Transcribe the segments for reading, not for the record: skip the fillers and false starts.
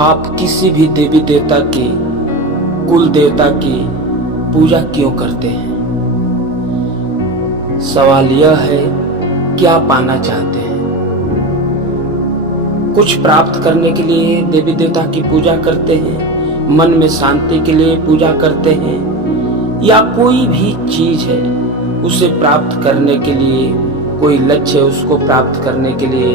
आप किसी भी देवी देवता की, कुल देवता की पूजा क्यों करते हैं? सवाल यह है, क्या पाना चाहते हैं? कुछ प्राप्त करने के लिए देवी देवता की पूजा करते हैं, मन में शांति के लिए पूजा करते हैं, या कोई भी चीज है उसे प्राप्त करने के लिए, कोई लक्ष्य है उसको प्राप्त करने के लिए,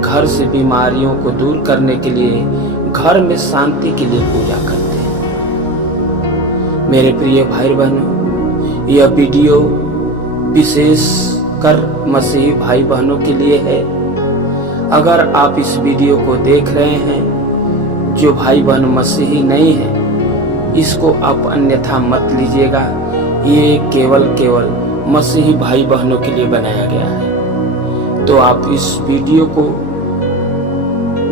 घर से बीमारियों को दूर करने के लिए, घर में शांति के लिए पूजा करते हैं। मेरे प्रिय भाई बहनों, यह वीडियो विशेष कर मसीही भाई बहनों के लिए है। अगर आप इस वीडियो को देख रहे हैं, जो भाई बहन मसीही नहीं है, इसको आप अन्यथा मत लीजिएगा। ये केवल मसीही भाई बहनों के लिए बनाया गया है। तो आप इस वीडियो को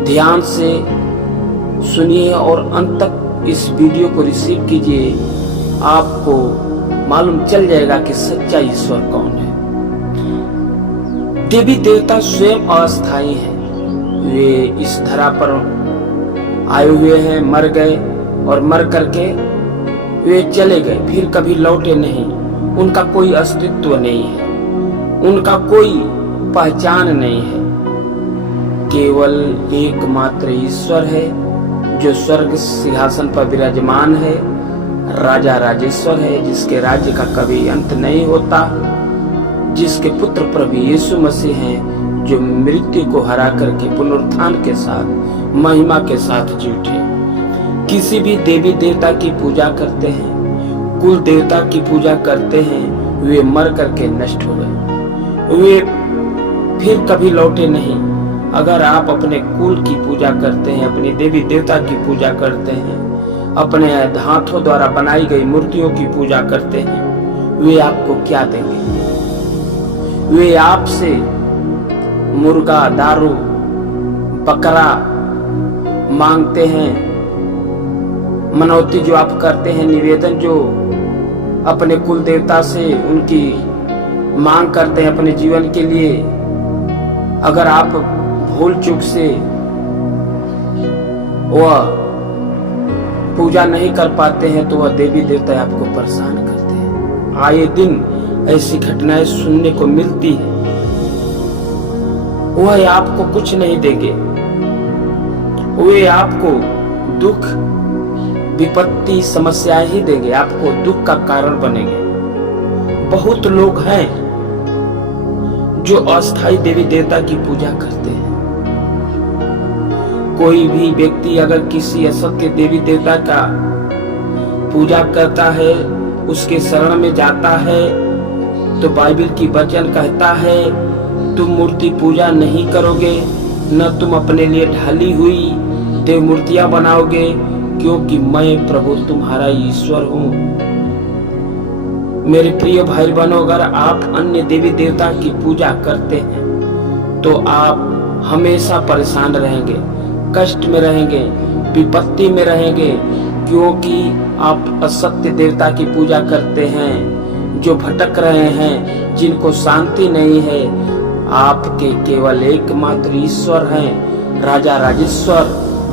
ध्यान से सुनिए और अंत तक इस वीडियो को रिसीव कीजिए। आपको मालूम चल जाएगा कि सच्चा ईश्वर कौन है। देवी देवता स्वयं अस्थायी हैं। वे इस धरा पर आए हुए हैं, मर गए और मर करके वे चले गए, फिर कभी लौटे नहीं। उनका कोई अस्तित्व नहीं है, उनका कोई पहचान नहीं है। केवल एकमात्र ईश्वर है जो स्वर्ग सिंहासन पर विराजमान है, राजा राजेश्वर है, जिसके राज्य का कभी अंत नहीं होता, जिसके पुत्र प्रभु यीशु मसीह हैं, जो मृत्यु को हरा करके पुनरुत्थान के साथ महिमा के साथ जी उठे। किसी भी देवी देवता की पूजा करते हैं, कुल देवता की पूजा करते हैं, वे मर करके नष्ट हो गए, वे फिर कभी लौटे नहीं। अगर आप अपने कुल की पूजा करते हैं, अपनी देवी देवता की पूजा करते हैं, अपने हाथों द्वारा बनाई गई मूर्तियों की पूजा करते हैं, वे आपको क्या देंगे? वे आपसे मुर्गा, दारू, बकरा मांगते हैं। मनौती जो आप करते हैं, निवेदन जो अपने कुल देवता से उनकी मांग करते हैं अपने जीवन के लिए, अगर आप भूल चूक से वह पूजा नहीं कर पाते हैं तो वह देवी देवता आपको परेशान करते हैं। आए दिन ऐसी घटनाएं सुनने को मिलती है। वह आपको कुछ नहीं देंगे, वे आपको दुख, विपत्ति, समस्याएं ही देंगे, आपको दुख का कारण बनेंगे। बहुत लोग हैं जो अस्थायी देवी देवता की पूजा करते हैं। कोई भी व्यक्ति अगर किसी असत्य देवी देवता का पूजा करता है, उसके शरण में जाता है, तो बाइबल की वचन कहता है, तुम मूर्ति पूजा नहीं करोगे, न तुम अपने लिए ढाली हुई देव मूर्तियां बनाओगे, क्योंकि मैं प्रभु तुम्हारा ईश्वर हूं। मेरे प्रिय भाई बहनों, अगर आप अन्य देवी देवता की पूजा करते हैं तो आप हमेशा परेशान रहेंगे, कष्ट में रहेंगे, विपत्ति में रहेंगे, क्योंकि आप असत्य देवता की पूजा करते हैं, जो भटक रहे हैं, जिनको शांति नहीं है। आपके केवल एकमात्र ईश्वर हैं, राजा राजेश्वर,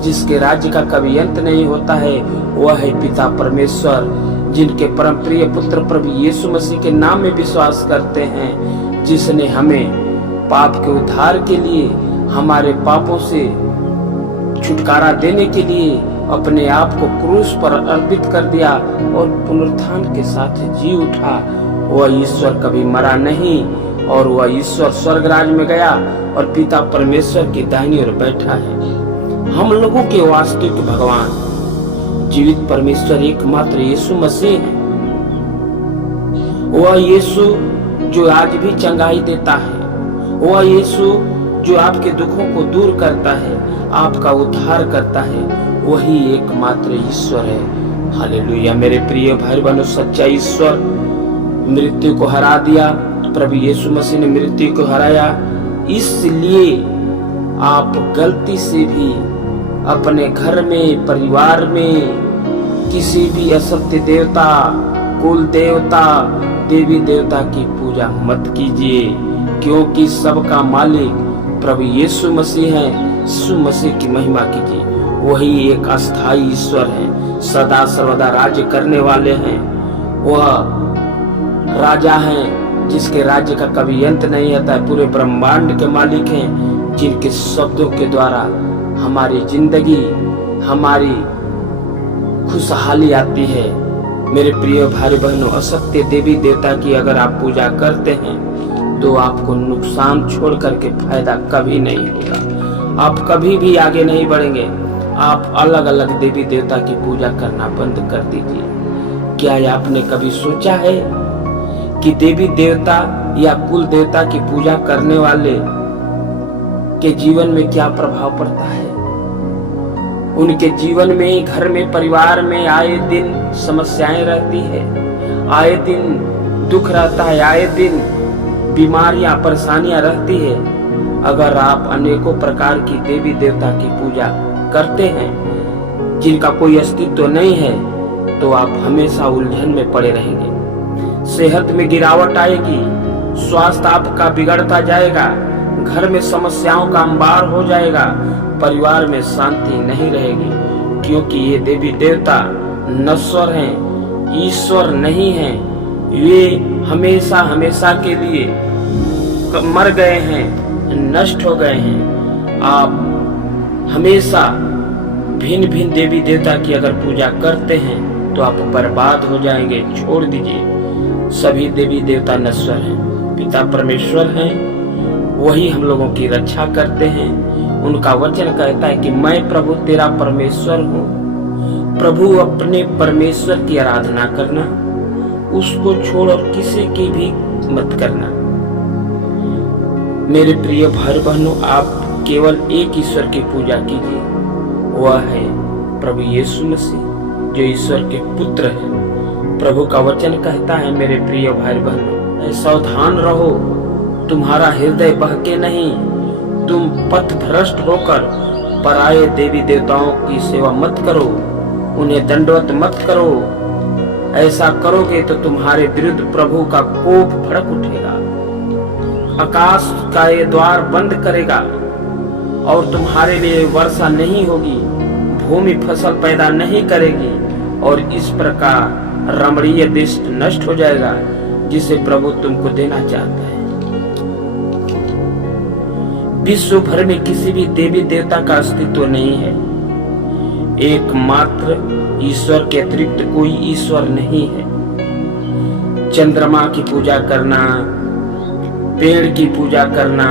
जिसके राज्य का कभी अंत नहीं होता है, वह है पिता परमेश्वर, जिनके परम प्रिय पुत्र प्रभु यीशु मसीह के नाम में विश्वास करते हैं, जिसने हमें पाप के उद्धार के लिए, हमारे पापों से छुटकारा देने के लिए अपने आप को क्रूस पर अर्पित कर दिया और पुनरुत्थान के साथ जी उठा। वह ईश्वर कभी मरा नहीं और वह ईश्वर स्वर्ग राज में गया और पिता परमेश्वर की दाहिनी ओर बैठा है। हम लोगों के वास्तविक भगवान, जीवित परमेश्वर एकमात्र यीशु मसीह है। वह यीशु जो आज भी चंगाई देता है, वह यीशु जो आपके दुखों को दूर करता है, आपका उद्धार करता है, वही एकमात्र ईश्वर है। हालेलुया। मेरे प्रिय भाई बहनों, सच्चा ईश्वर मृत्यु को हरा दिया, प्रभु यीशु मसीह ने मृत्यु को हराया। इसलिए आप गलती से भी अपने घर में, परिवार में किसी भी असत्य देवता, कुल देवता, देवी देवता की पूजा मत कीजिए, क्योंकि सबका मालिक प्रभु यीशु मसीह है। यीशु मसीह की महिमा कीजिए। वही एक अस्थाई ईश्वर है, सदा सर्वदा राज्य करने वाले हैं। वह राजा हैं जिसके राज्य का कभी अंत नहीं आता है। पूरे ब्रह्मांड के मालिक हैं, जिनके शब्दों के द्वारा हमारी जिंदगी, हमारी खुशहाली आती है। मेरे प्रिय भाई बहनों, असत्य देवी देवता की अगर आप पूजा करते हैं तो आपको नुकसान छोड़ करके फायदा कभी नहीं होगा। आप कभी भी आगे नहीं बढ़ेंगे। आप अलग अलग देवी देवता की पूजा करना बंद कर दीजिए। क्या आपने कभी सोचा है कि देवी देवता या कुल देवता की पूजा करने वाले के जीवन में क्या प्रभाव पड़ता है? उनके जीवन में, घर में, परिवार में आए दिन समस्याएं रहती है, आए दिन दुख रहता है, आए दिन बीमारियां, परेशानियां रहती है। अगर आप अनेकों प्रकार की देवी देवता की पूजा करते हैं जिनका कोई अस्तित्व नहीं है, तो आप हमेशा उलझन में पड़े रहेंगे। सेहत में गिरावट आएगी, स्वास्थ्य आपका बिगड़ता जाएगा, घर में समस्याओं का अंबार हो जाएगा, परिवार में शांति नहीं रहेगी, क्योंकि ये देवी देवता नश्वर हैं, ईश्वर नहीं हैं। वे हमेशा हमेशा के लिए मर गए हैं, नष्ट हो गए हैं। आप हमेशा भिन्न भिन्न देवी देवता की अगर पूजा करते हैं तो आप बर्बाद हो जाएंगे। छोड़ दीजिए। सभी देवी देवता नश्वर हैं, पिता परमेश्वर हैं, वही हम लोगों की रक्षा करते हैं। उनका वचन कहता है कि मैं प्रभु तेरा परमेश्वर हूँ। प्रभु अपने परमेश्वर की आराधना करना, उसको छोड़ और किसी की भी मत करना। मेरे प्रिय भाई बहनों, आप केवल एक ईश्वर की पूजा कीजिए, वह है प्रभु यीशु मसीह, जो ईश्वर के पुत्र हैं। प्रभु का वचन कहता है, मेरे प्रिय भाई बहनों, सावधान रहो, तुम्हारा हृदय बहके नहीं, तुम पथ भ्रष्ट होकर पराये देवी देवताओं की सेवा मत करो, उन्हें दंडवत मत करो। ऐसा करोगे तो तुम्हारे विरुद्ध प्रभु का कोप भड़क उठेगा, आकाश का ये द्वार बंद करेगा और तुम्हारे लिए वर्षा नहीं होगी, भूमि फसल पैदा नहीं करेगी, और इस प्रकार रमणीय देश नष्ट हो जाएगा जिसे प्रभु तुमको देना चाहता है। विश्व भर में किसी भी देवी देवता का अस्तित्व नहीं है। एकमात्र ईश्वर के अतिरिक्त कोई ईश्वर नहीं है। चंद्रमा की पूजा करना, पेड़ की पूजा करना,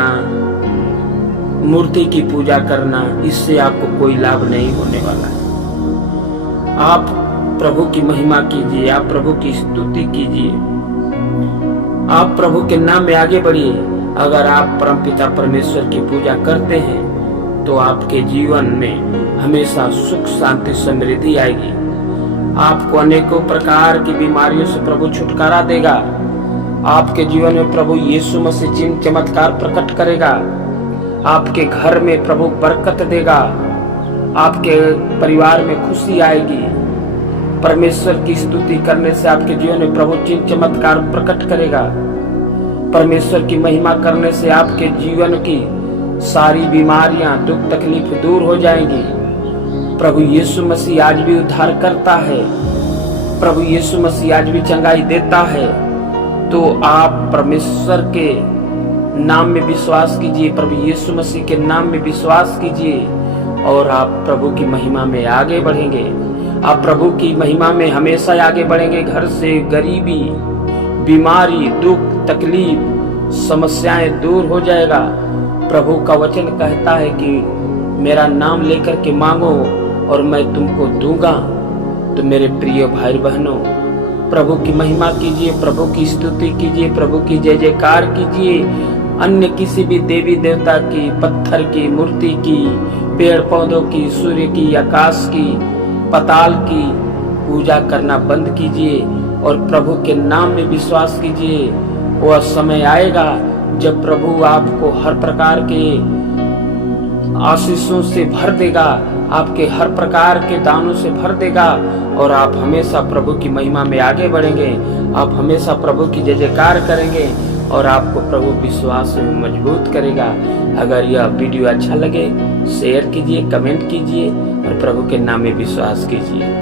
मूर्ति की पूजा करना, इससे आपको कोई लाभ नहीं होने वाला है। आप प्रभु की महिमा कीजिए, आप प्रभु की स्तुति कीजिए, आप प्रभु के नाम में आगे बढ़िए। अगर आप परमपिता परमेश्वर की पूजा करते हैं तो आपके जीवन में हमेशा सुख शांति समृद्धि आएगी। आपको अनेकों प्रकार की बीमारियों से प्रभु छुटकारा देगा। आपके जीवन में प्रभु यीशु मसीह चिन्ह चमत्कार प्रकट करेगा। आपके घर में प्रभु बरकत देगा। आपके परिवार में खुशी आएगी। परमेश्वर की स्तुति करने से आपके जीवन में प्रभु चिन्ह चमत्कार प्रकट करेगा। परमेश्वर की महिमा करने से आपके जीवन की सारी बीमारियां, दुख तकलीफ दूर हो जाएंगी। प्रभु यीशु मसीह आज भी उद्धार करता है। प्रभु यीशु मसीह आज भी चंगाई देता है। तो आप परमेश्वर के नाम में विश्वास कीजिए, प्रभु यीशु मसीह के नाम में विश्वास कीजिए और आप प्रभु की महिमा में आगे बढ़ेंगे। आप प्रभु की महिमा में हमेशा आगे बढ़ेंगे। घर से गरीबी, बीमारी, दुख, तकलीफ, समस्याएं दूर हो जाएगा। प्रभु का वचन कहता है कि मेरा नाम लेकर के मांगो और मैं तुमको दूंगा। तो मेरे प्रिय भाई बहनों, प्रभु की महिमा कीजिए, प्रभु की स्तुति कीजिए, प्रभु की जय जयकार कीजिए। अन्य किसी भी देवी देवता की, पत्थर की, मूर्ति की, पेड़ पौधों की, सूर्य की, आकाश की, पाताल की पूजा करना बंद कीजिए और प्रभु के नाम में विश्वास कीजिए। वह समय आएगा जब प्रभु आपको हर प्रकार के आशीषों से भर देगा, आपके हर प्रकार के दानों से भर देगा और आप हमेशा प्रभु की महिमा में आगे बढ़ेंगे। आप हमेशा प्रभु की जय जयकार करेंगे। और आपको प्रभु विश्वास में मजबूत करेगा। अगर यह वीडियो अच्छा लगे शेयर कीजिए, कमेंट कीजिए और प्रभु के नाम में विश्वास कीजिए।